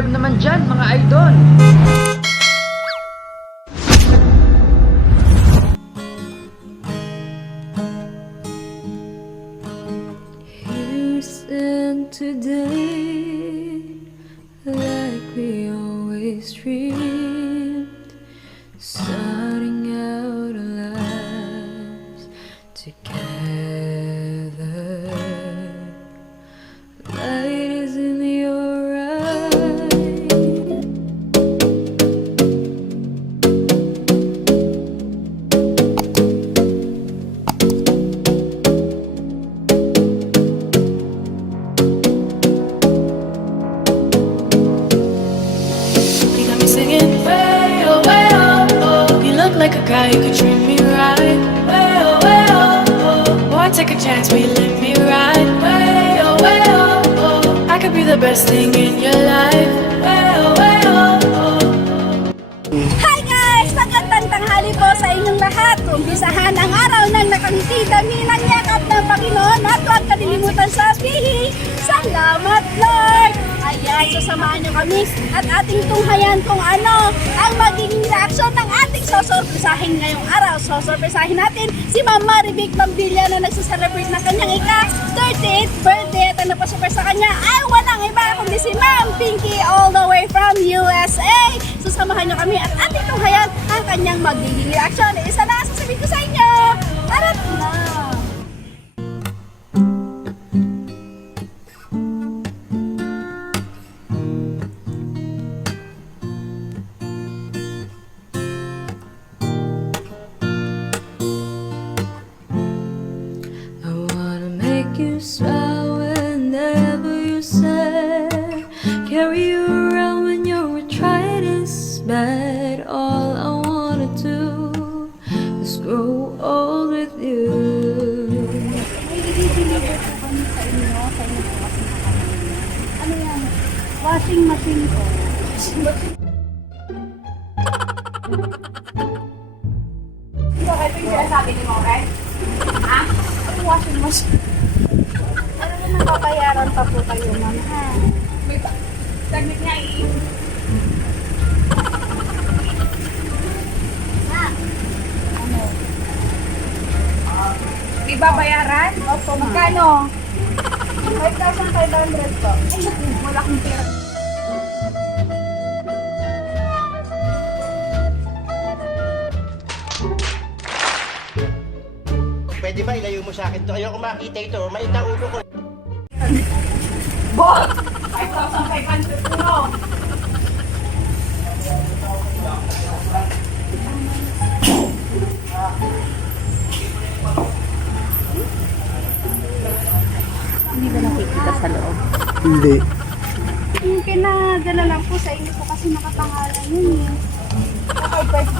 subscribe naman dyan, mga idol. Here's and today, like we always dreamed, starting out our lives together. Light is in your eyes. You got me singing way oh, oh. You look like a guy who could treat me right. Way oh, oh. Boy, take a chance, will you let me ride? Way oh, oh. I could be the best thing in your life. Way oh, oh. Hi guys! Magandang tanghali po sa inyong lahat. Umpisahan ang araw ng nakangiti kami ng yakap ng Panginoon at huwag kalilimutan sabihin, salamat Lord! Ayan, sasamahan nyo kami at ating tunghayan kung ano ang magiging reaksyon ng ating sosorpresahin ngayong araw. Sosorpresahin natin si Maam MARIVIC BAMBILLA na nagsiselebrate ng kanyang ika-38th birthday at ang napasurprise sa kanya ay walang iba kundi si MAAM Pinky all the way from USA. Sasamahan nyo kami at ating tunghayan ang kanyang magiging reaksyon. Isa na sasabihin ko sa inyo. Tara na! I wanna make you smile whenever you say, carry you around when your arthritis is bad. All I wanna do is grow old with you. May i-deliver po kami sa inyo, sa inyo po kasi nakakalimutan. Ano yan? Washing machine po. Ito yung sinasabi ni Moren? Ha? Ano washing machine? Ano na napapayaran pa po kayo, ma'am, ha? Saglit niya Ano? ibabayaran? Opo, ma'am. Magkano? 5,500 po. Wala akong pera. Pwede ba ilayo mo sa akin to? Ayoko makita ito. Mait ang ulo ko. Boss! 5,500 po. Hindi ba nakikita sa loob? Hindi. Yung pinadala lang po sa inyo po kasi nakapangalan yun eh. Okay, pwede.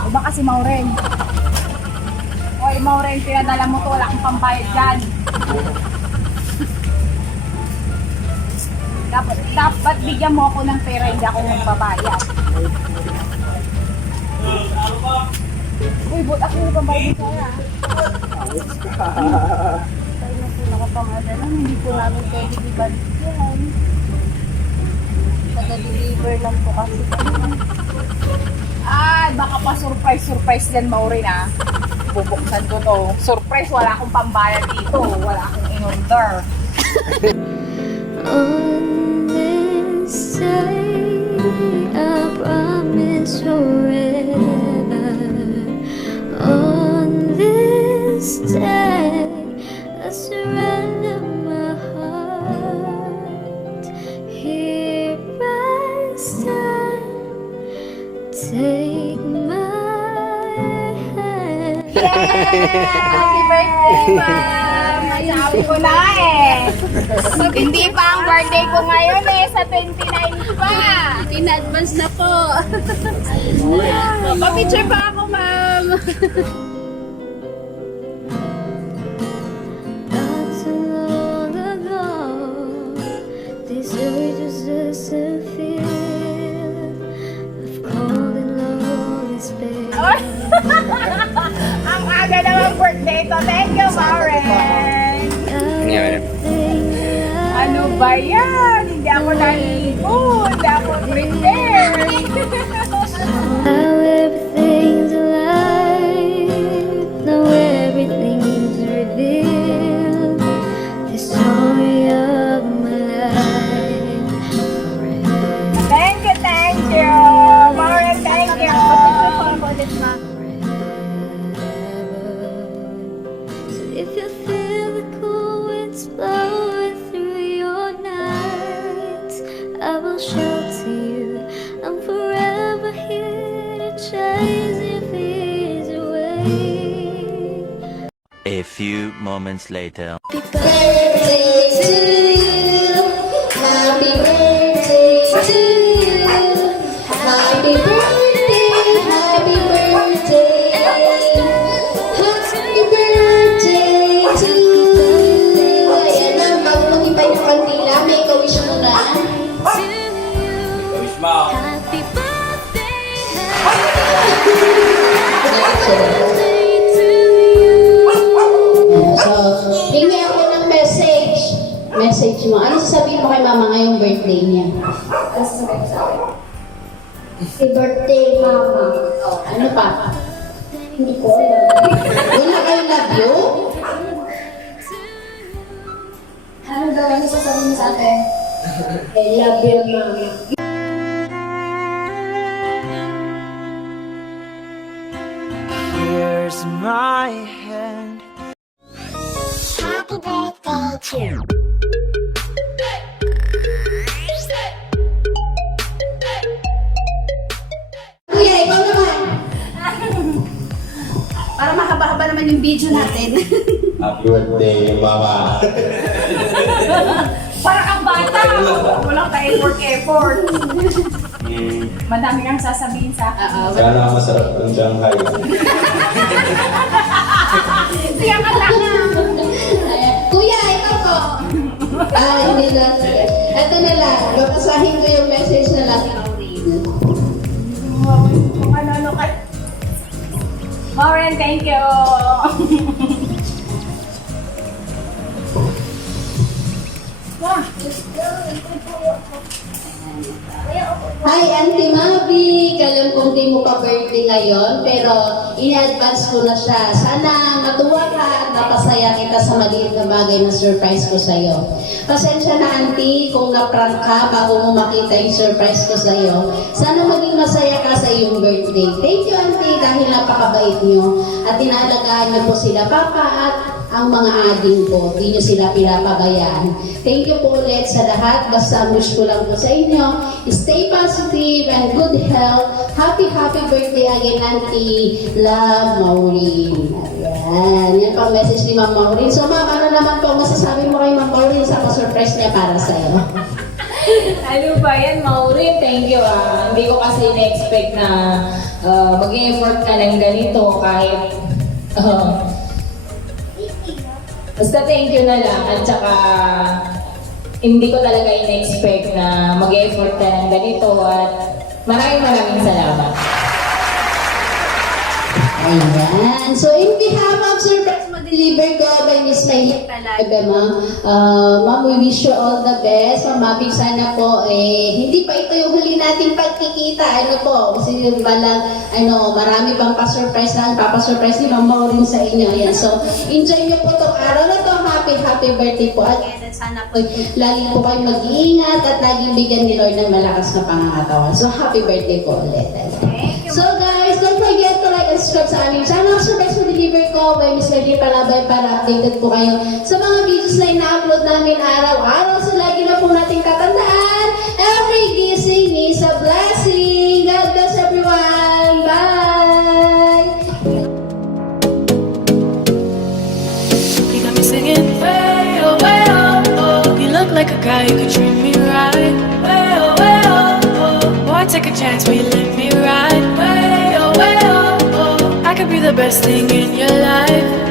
O baka si Maureen. Oy, Maureen, pinadala mo to. Wala akong pambayad dyan. Dapat bigyan mo ako ng pera, hindi ako magbabayad. Uy, but ako yung pambayad mo sa'yo. Tayo na po nakapangalan lang. Hindi po namin pwede ibalik yan. Taga-deliver lang po kasi kami. Ay, baka pa surprise din, Maureen, ah. Bubuksan ko to. Surprise, wala akong pambayad dito. Wala akong in-order. On this day, I promise forever. On this day, I surrender my heart. Here I stand, take my hand. Happy birthday, ma'am! Sabi ko na eh. Hindi pa ang birthday ko ngayon eh. Sa 29 pa. In-advance na po. Pa-picture pa ako, ma'am. Not so long ago, this earth was just a field of cold and lonely space. Ang aga naman birthday to. Thank you, Maureen. ba yan? Hindi ako naligo. Hindi ako prepared. Now everything's alive. Now everything's revealed. The story of my life. Thank you. Maureen, thank you. So if you feel the cool winds blowing through your nights, I will shelter you. I'm forever here to chase your fears away. A few moments later. Birthday to you. Happy birthday to you. Happy birthday, happy birthday. Happy birthday to you. Ayan na, bago mag-iba yung kandila, may kawish mo na. Wish mo. Happy birthday, happy birthday to you. So, hingi ako ng message. Message mo. Ano sasabihin mo kay mama ngayong birthday niya? Ano sasabihin mo sa akin? Happy birthday, Mama. Oh, ano pa? Hindi ko alam. Wala kayo love you? Ano daw ang sasabihin mo sa akin? I love you, Mama. Here's my hand. Kuya, ikaw naman. Para mahaba-haba naman yung video natin. Happy birthday, Mama. Para kang bata. Walang ka-effort. Madami kang sasabihin sa akin. Sana masarap ng Shanghai. Siya ka lang. Kuya, ikaw po. Hindi lang. Ito na lang. Babasahin ko yung message na lang ni Maureen. Ano kay... Maureen, thank you. Hi, Auntie Mavic! Alam kong di mo pa birthday ngayon, pero in-advance ko na siya. Sana matuwa ka at napasaya kita sa maliit na bagay na surprise ko sa'yo. Pasensya na, Auntie, kung na-prank ka bago mo makita yung surprise ko sa'yo. Sana maging masaya ka sa iyong birthday. Thank you, Auntie, dahil napakabait niyo at inaalagaan niyo po sila, Papa, at ang mga ading ko. Di niyo sila pinapabayaan. Thank you po ulit sa lahat. Basta ang wish ko lang po sa inyo, stay positive and good health. Happy birthday again, Auntie. Love, Maureen. Ayan. Yan pang message ni Ma'am Maureen. So, Ma'am, ano naman po masasabi mo kay Ma'am Maureen sa pa-surprise niya para sa'yo? Ano ba yan, Maureen? Thank you Hindi ko kasi na-expect na mag-effort ka ng ganito kahit... basta thank you na lang at saka hindi ko talaga in-expect na mag-effort ka ng ganito at maraming salamat. Ayan. So, in behalf of surprise ma-deliver ko by Miss Maylin Palabaymylene, Ma'am. Ma'am, we wish you all the best. Ma'am, Mabig, sana po, hindi pa ito yung huli nating pagkikita. Ano po, kasi yung balang, marami pang pa-surprise lang, papasurprise ni Ma'am Maureen sa inyo. Ayan. So, enjoy nyo po itong araw na to. Happy birthday po again. At sana po, lagi po kayo mag-iingat at laging bigyan ni Lord ng malakas na pangangatawan. So, happy birthday po ulit. So, guys, don't forget to like and subscribe sa aming channel. Surprise ma-deliver ko by Miss Maylin Palabaymylene para updated po kayo sa mga videos na ina-upload namin araw-araw. So, lagi na po natin tatandaan, every gising is a blessing. God bless everyone. Bye! You got me singing way oh, oh. You look like a guy who could treat me right. Way oh, oh. Boy, take a chance, will you let me ride? Way oh, oh. I could be the best thing in your life.